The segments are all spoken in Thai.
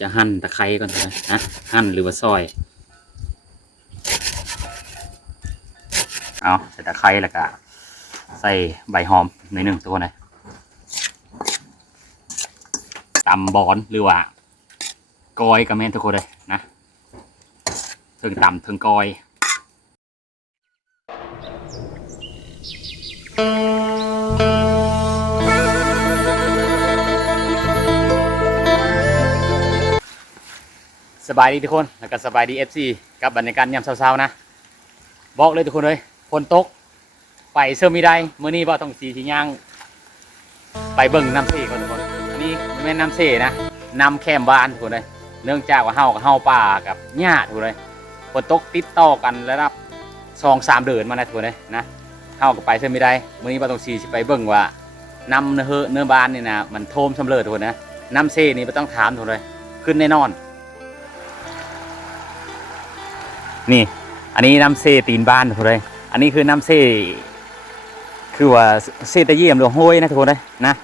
จะหั่นตะไคร้ก่อนนะนะหั่นหรือว่าซอย เอาใส่ตะไคร้แล้วก็ใส่ใบหอมหน่อยหนึ่งตัวนะตำบอนหรือว่ากอยกับแม่นทุกคนเลยนะถึงตำถึงกอย สบายดีทุกคนแล้วก็สบายดีเอฟซีกับบรรยากาศยามเช้าๆนะบอกเลยทุกคนเลยฝนตก ไปเชื่อม่ได้เมื่อนี้ว่าต้องสีที่ย่าง ไปเบิ่งน้ำเสก่อนทุกคนอันนี้แม่นน้ำเสนะน้ำแคมบ้านทุกคนเลยเนื่องจากว่าเฮากับเฮาป่ากับหญ้าทุกคนเลยฝนตกติดต่อกันระดับสองสามเดือนมานะทุกคนเลยนะเฮาก็ไปเชื่อม่ได้เมื่อนี้ว่าต้องสีไปเบิ่งว่าน้ำเนื้อเนื้อบานนี่นะมันโทมสำเร็จทุกคนนะน้ำเสนี่ไม่ต้องถามทุกคนเลยขึ้นแน่นอน นี่ อันนี้น้ำเซตีนบ้านทุกคนเลยอันนี้คือน้ำเซคือว่าเซตะเยี่ยมหรือห้วยนะทุกคนเลยนะ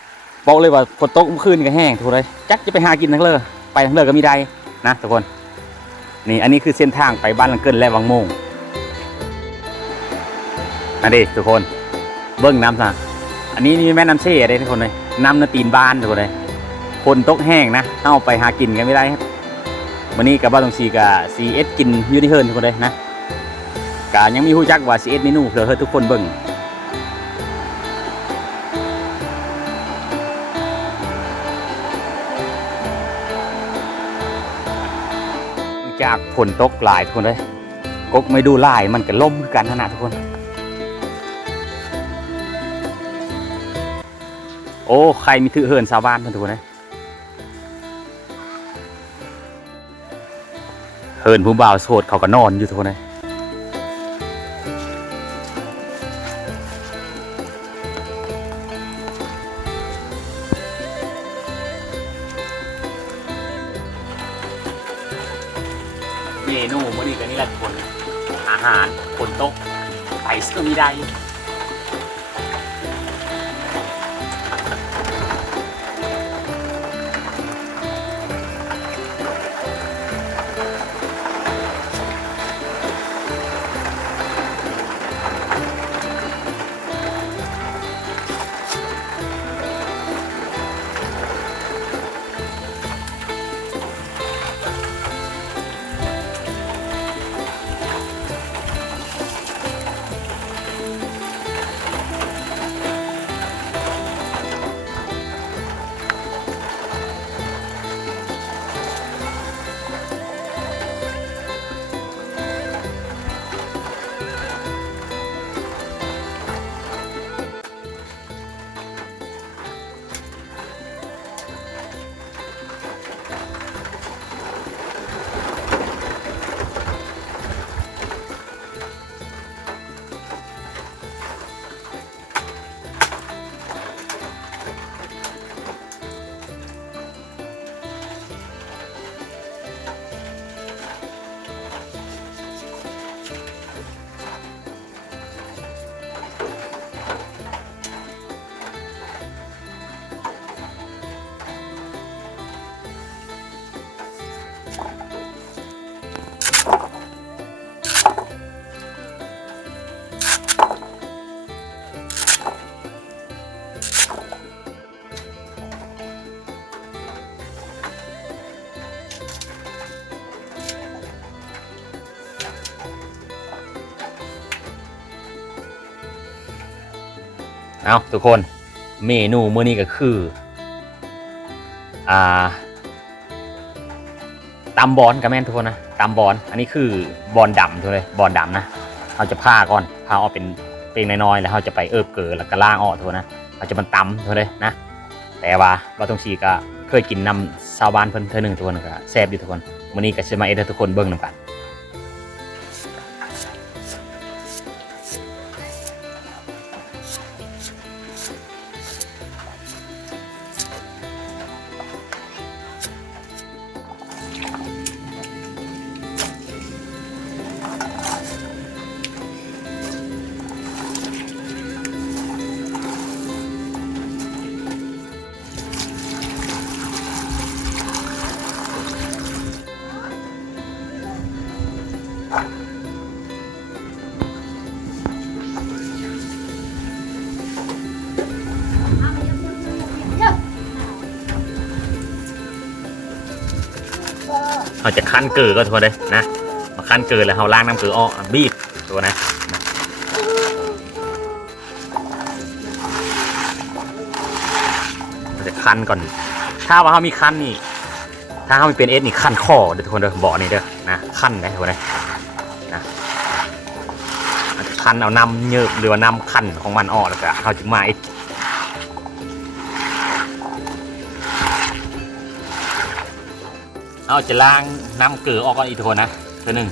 บอกเลยว่าฝนตกเมื่อคืนก็แห้งทุกคนเลยจักจะไปหากินทั้งเลยไปทั้งเลยก็มีได้นะทุกคนนี่อันนี้คือเส้นทางไปบ้านลังเกินและวังมงอันนี้ทุกคนเบิ้งน้ำซะอันนี้นี่แม่น้ำเซ่เลยทุกคนเลยน้ำนตีนบ้านทุกคนเลยฝนตกแห้งนะเข้าไปหากินกันไม่ได้ วันนี้กับบ้านตรงซีกับซีเอสกินยูนิเฮิร์นทุกคนเลยนะกายังมีผู้จักว่าซีเอสเมนูเผื่อให้ทุกคนเบิ่งจากฝนตกหลายทุกคนเลยกกไม่ดูลายมันก็ล่มคือกันขนาดทุกคน โอ้ ใครมีถือเฮิร์นชาวบ้านทุกคนเลย เฮินผู้บ่าวโสดเขาก็นอนอยู่ทุกคนเลยเมนูมื้อนี้ก็นี่แหละทุกคนอาหารฝนโตกไปเสื้อมีได้ เอาทุกคนเมนูมื้อนี้ก็คือ อ่าตำบอนกับแม่นทุกคนนะตำบอนอันนี้คือบอนดำทุกเลยบอนดำนะเราจะผ่าก่อนผ่าออกเป็นเป็นน้อยๆแล้วเราจะไปเอิบเกลือแล้วก็ล่างออกทุกคนนะเราจะมันตำทุกเลยนะ แต่ว่าบาตรงชีก็เคยกินนำชาวบ้านเพิ่นเท่อหนึ่งทุกคนก็แซ่บดีทุกคนมื้อนี้ก็จะมาเอ็ดทุกคนเบิ่งนำกัน เราจะขั้นเกลือก็ทุกคนเลยนะมาขั้นเกลือแล้วเราล้างน้ำเกลืออ้อบีบตัวนะเราจะขั้นก่อน ถ้าว่าเขามีขั้นนี่ ถ้าเขามีเป็นเอสนี่ขั้นข้อเด้อทุกคนเด้อบอกนี่เด้อนะขั้นนะทุกคนเลยนะนะคั้นเอาน้ำเยือกหรือว่าน้ำขั้นของมันอ้อแล้วก็เขาจึงมาอีก เอาจะล้างน้ำเกลือออกก่อนอีกทุกคนนะตัวหนึ่ง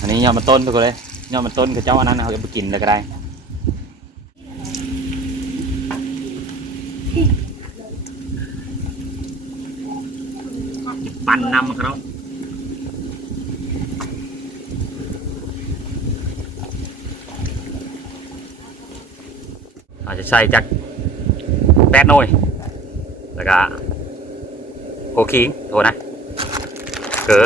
อันนี้ยอดมันต้นทุกคนเลยยอดมันต้นคือเจ้าอันนั้นเขาจะไปกินเลยก็ได้ ปั่นนำครับ อาจจะใส่จากแปดหน่วยแล้วก็โคคิงโทนะเก๋อ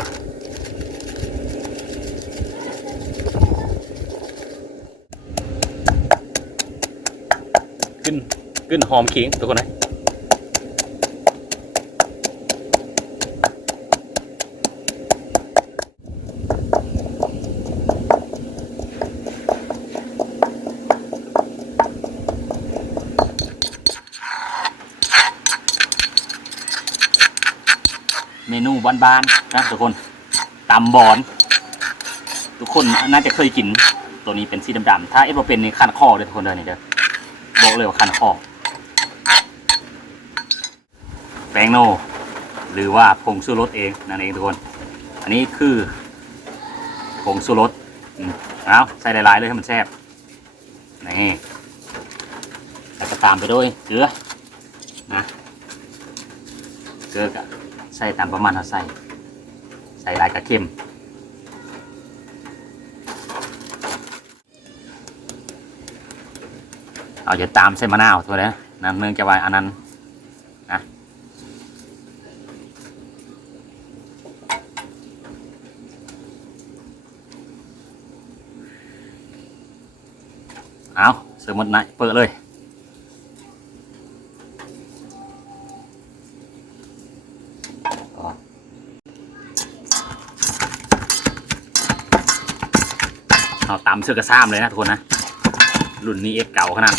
ขึ้นขึ้นหอมขิงทุกคนนะ บ้านๆนะทุกคนตำบอน ทุกคนน่าจะเคยกิน ตัวนี้เป็นสีดำๆถ้าเอฟว่าเป็นในคันคอเลยทุกคนเลยนี่เด้อบอกเลยว่าคันคอแป้งโนหรือว่าผงชูรสเองนั่นเองทุกคน อันนี้คือผงชูรสอืมเอาใส่หลายๆเลยให้มันแซ่บนี่แล้วก็ตามไปด้วยเกลือนะเกลือกับ ใส่ตามประมาณเราใส่ ใส่หลายกระเค็มเอาจะตามใส่มะนาวตัวนี้นะเนื่องจากว่าอันนั้นนะเอาเสริมหมดนเปิดเลย เอาตำเสื้อกระซ้ำเลยนะทุกคนนะรุ่นนี้เอฟเก่าขนาด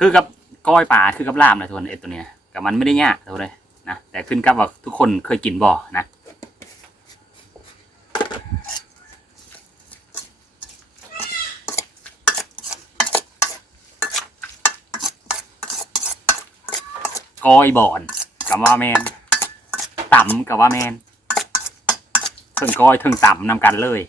คือกับก้อยป่าคือกับลามเลยทุกคนเอฟตัวเนี้ยกับมันไม่ได้ยากทุกคนเลยนะแต่ขึ้นกับว่าทุกคนเคยกินบ่อนะ กอยบอนกับว่าแมนต่ำกับว่าแมนถึงกอยถึงต่ำนำกันเลย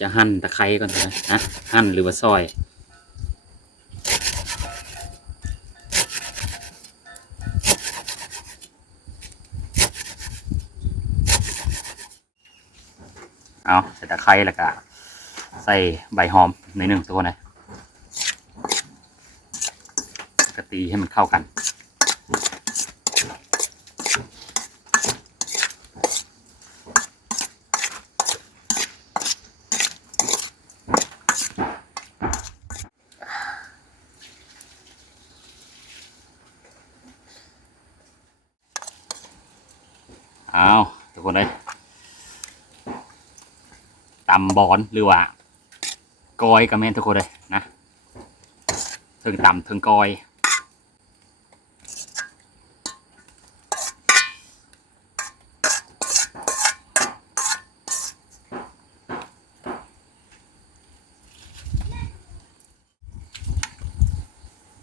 จะหั่นตะไคร้ก่อนเลยนะหั่นหรือว่าซอย เอาใส่ตะไคร้แล้วก็ใส่ใบหอมในอยหนึ่งตัวนะกตีให้มันเข้ากัน เอาทุกคนเลย ตำบอนหรือว่ากอยกับแม่นทุกคนเลยนะถึงตำถึงกอย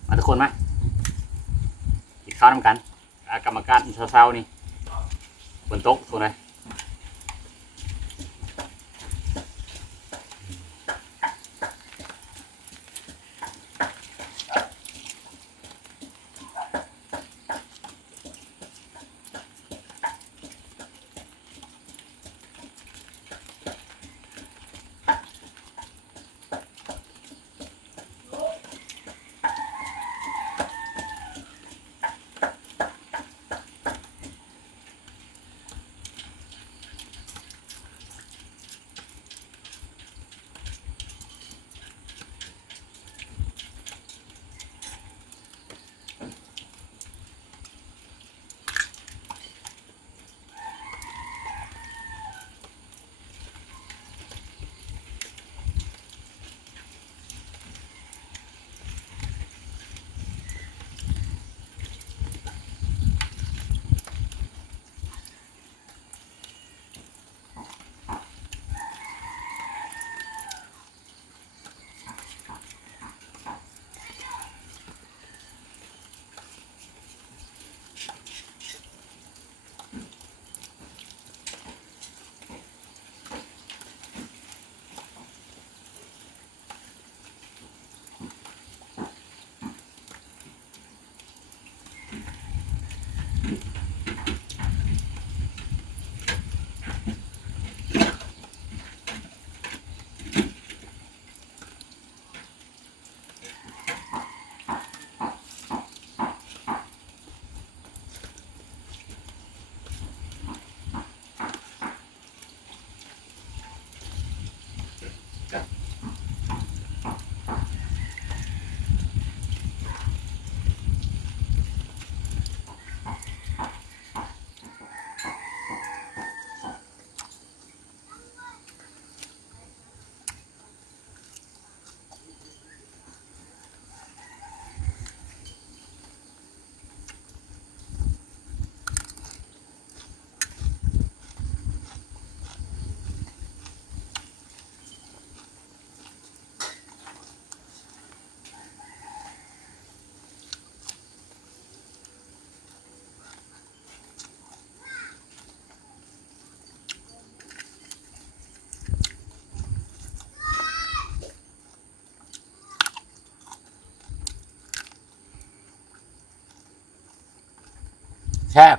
มาทุกคนมากินข้าวนำกัน กรรมการเช้าๆนี่ฝนตกทุกคนเลย แซ่บ